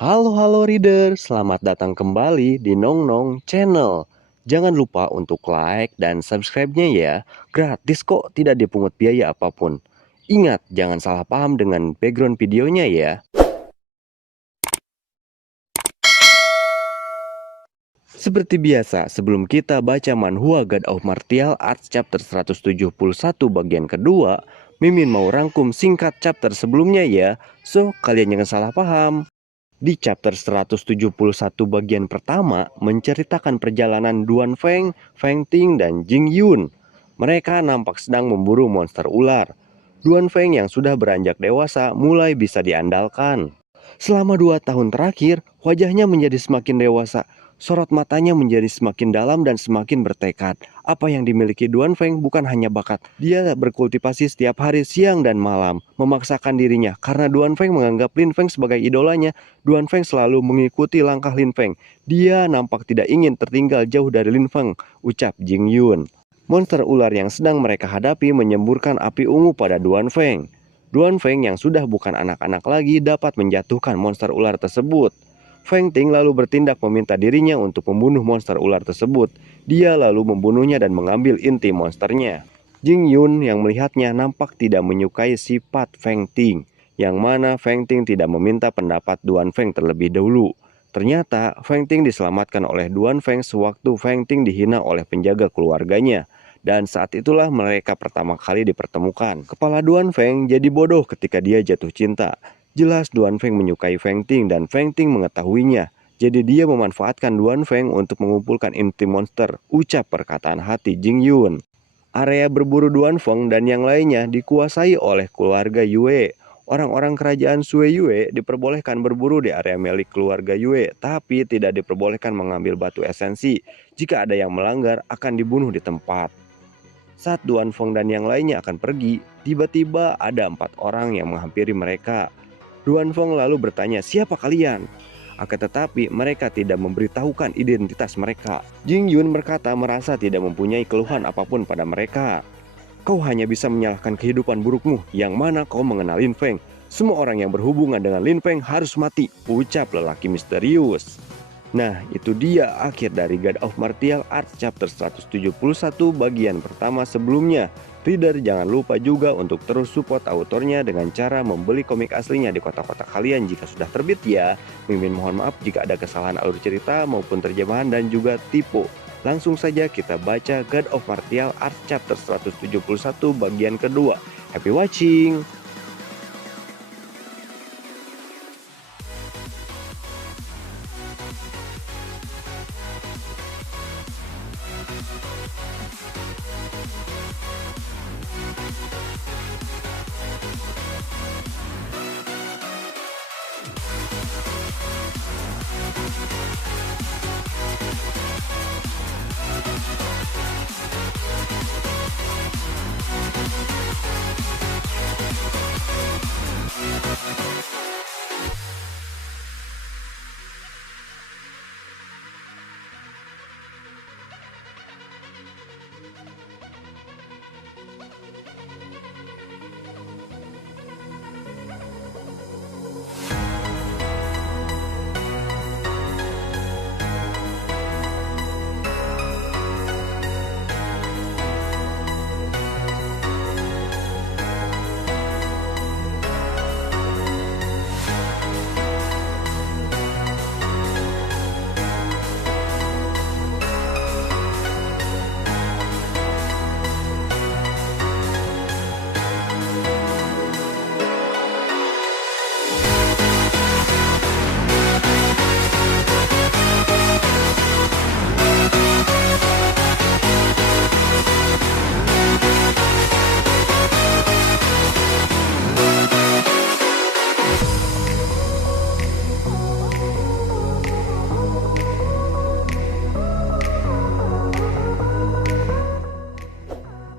Halo reader, selamat datang kembali di Nong Nong Channel. Jangan lupa untuk like dan subscribe-nya ya. Gratis kok, tidak dipungut biaya apapun. Ingat, jangan salah paham dengan background videonya ya. Seperti biasa, sebelum kita baca manhwa God of Martial Arts chapter 171 bagian kedua, Mimin mau rangkum singkat chapter sebelumnya ya. So, kalian jangan salah paham. Di chapter 171 bagian pertama menceritakan perjalanan Duan Feng, Feng Ting, dan Jing Yun. Mereka nampak sedang memburu monster ular. Duan Feng yang sudah beranjak dewasa mulai bisa diandalkan. Selama 2 tahun terakhir, wajahnya menjadi semakin dewasa. Sorot matanya menjadi semakin dalam dan semakin bertekad. Apa yang dimiliki Duan Feng bukan hanya bakat. Dia berkultivasi setiap hari siang dan malam, memaksakan dirinya. Karena Duan Feng menganggap Lin Feng sebagai idolanya, Duan Feng selalu mengikuti langkah Lin Feng. Dia nampak tidak ingin tertinggal jauh dari Lin Feng, ucap Jing Yun. Monster ular yang sedang mereka hadapi menyemburkan api ungu pada Duan Feng. Duan Feng yang sudah bukan anak-anak lagi dapat menjatuhkan monster ular tersebut. Feng Ting lalu bertindak meminta dirinya untuk membunuh monster ular tersebut. Dia lalu membunuhnya dan mengambil inti monsternya. Jing Yun yang melihatnya nampak tidak menyukai sifat Feng Ting, yang mana Feng Ting tidak meminta pendapat Duan Feng terlebih dahulu. Ternyata Feng Ting diselamatkan oleh Duan Feng sewaktu Feng Ting dihina oleh penjaga keluarganya. Dan saat itulah mereka pertama kali dipertemukan. Kepala Duan Feng jadi bodoh ketika dia jatuh cinta. Jelas Duan Feng menyukai Feng Ting dan Feng Ting mengetahuinya. Jadi dia memanfaatkan Duan Feng untuk mengumpulkan inti monster, ucap perkataan hati Jing Yun. Area berburu Duan Feng dan yang lainnya dikuasai oleh keluarga Yue. Orang-orang kerajaan Sui Yue diperbolehkan berburu di area milik keluarga Yue, tapi tidak diperbolehkan mengambil batu esensi. Jika ada yang melanggar, akan dibunuh di tempat. Saat Duan Feng dan yang lainnya akan pergi, tiba-tiba ada 4 orang yang menghampiri mereka. Duan Feng lalu bertanya, "Siapa kalian?" Akan tetapi mereka tidak memberitahukan identitas mereka. Jing Yun berkata merasa tidak mempunyai keluhan apapun pada mereka. "Kau hanya bisa menyalahkan kehidupan burukmu, yang mana kau mengenal Lin Feng. Semua orang yang berhubungan dengan Lin Feng harus mati," ucap lelaki misterius. Nah, itu dia akhir dari God of Martial Arts chapter 171 bagian pertama sebelumnya. Reader jangan lupa juga untuk terus support autornya dengan cara membeli komik aslinya di kotak-kotak kalian jika sudah terbit ya. Mimin mohon maaf jika ada kesalahan alur cerita maupun terjemahan dan juga tipe. Langsung saja kita baca God of Martial Arts chapter 171 bagian kedua. Happy watching!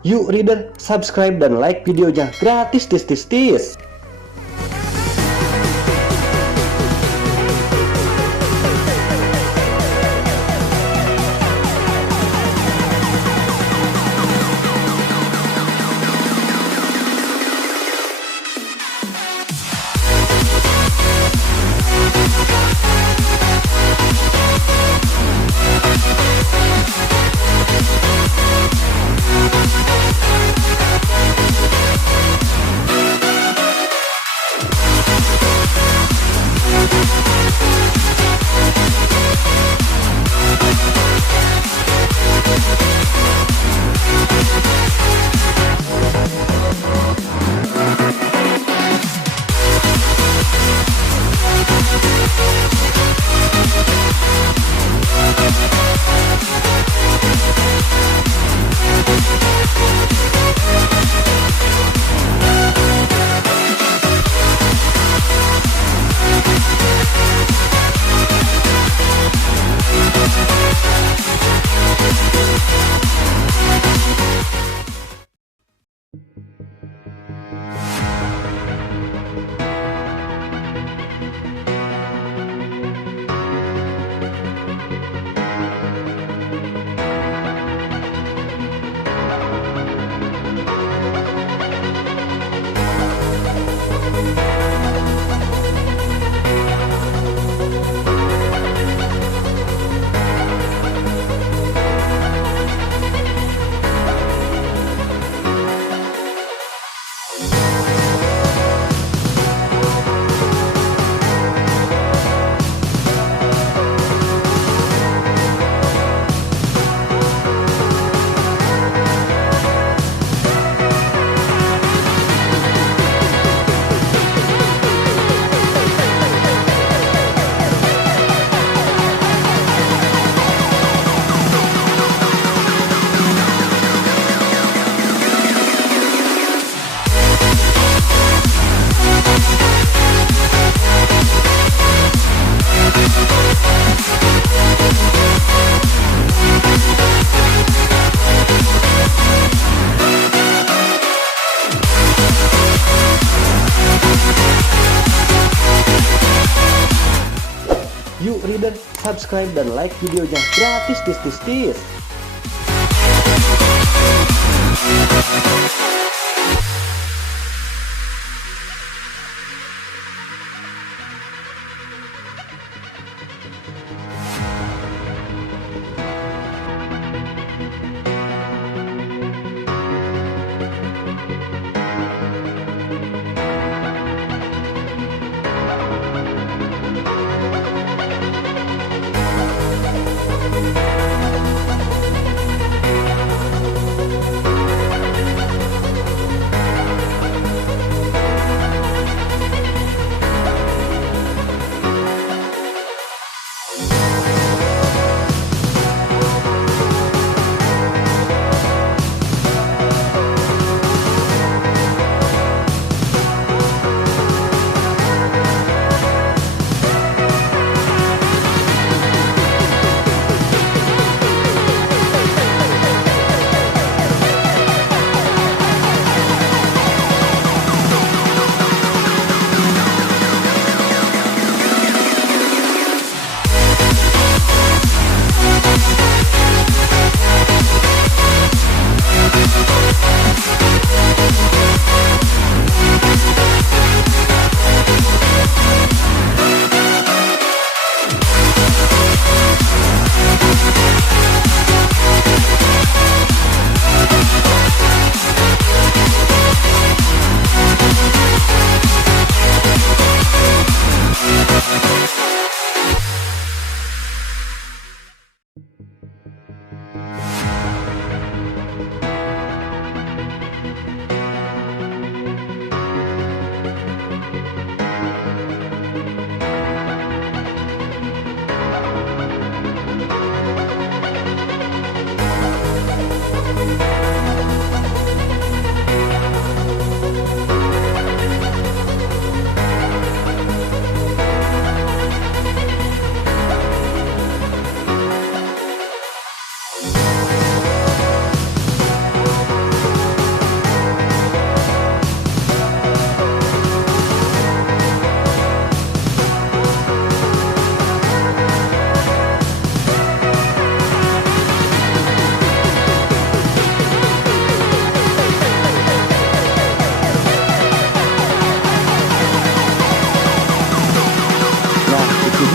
Yuk reader, subscribe dan like videonya gratis tis. Yuk reader, subscribe dan like videonya gratis tis.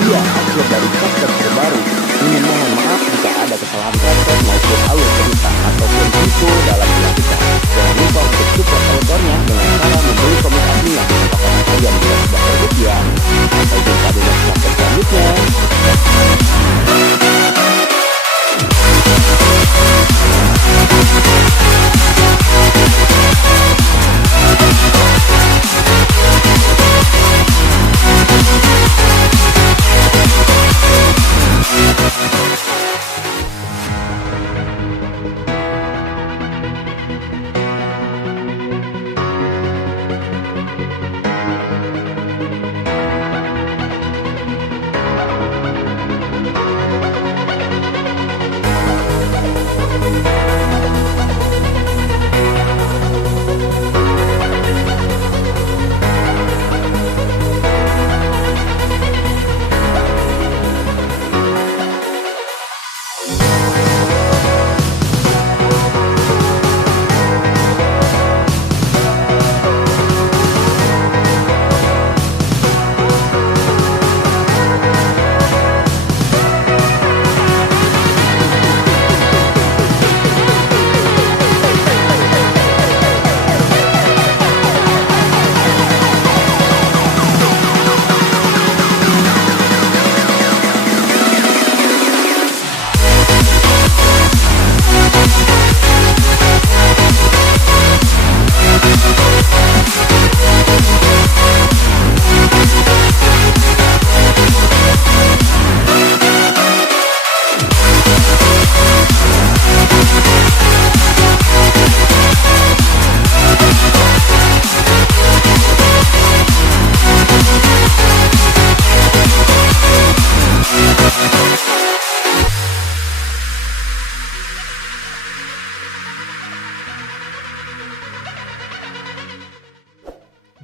Dia akhir dari chapter terbaru. Mimin mohon maaf jika ada kesalahan kata maupun alur cerita ataupun isu dalam grafika. Jangan lupa untuk support autornya dengan cara membeli komik aslinya. Apakah kalian bila sudah terbit ya? Sampai jumpa di next chapter selanjutnya.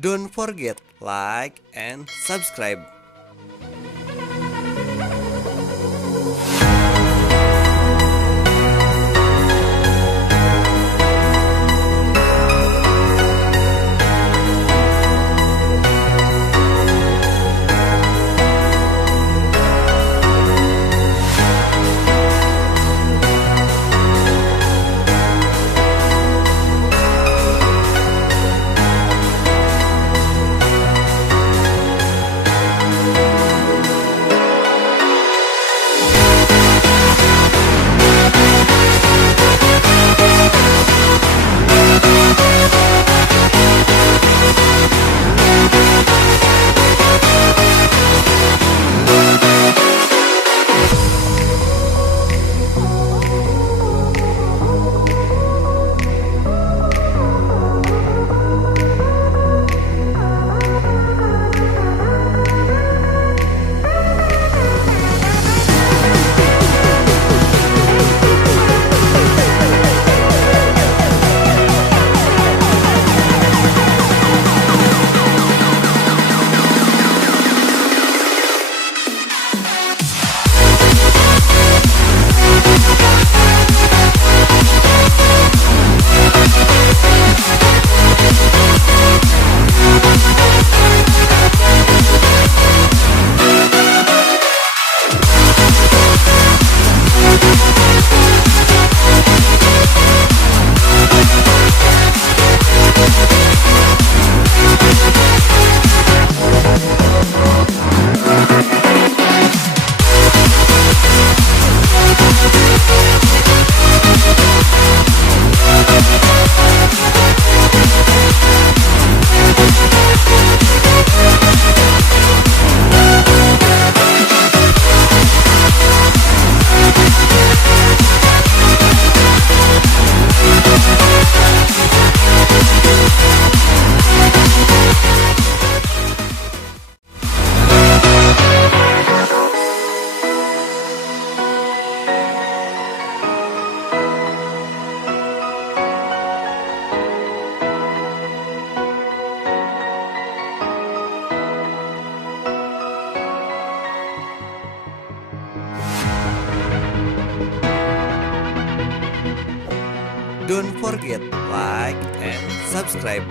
Don't forget like and subscribe. Don't forget like and subscribe.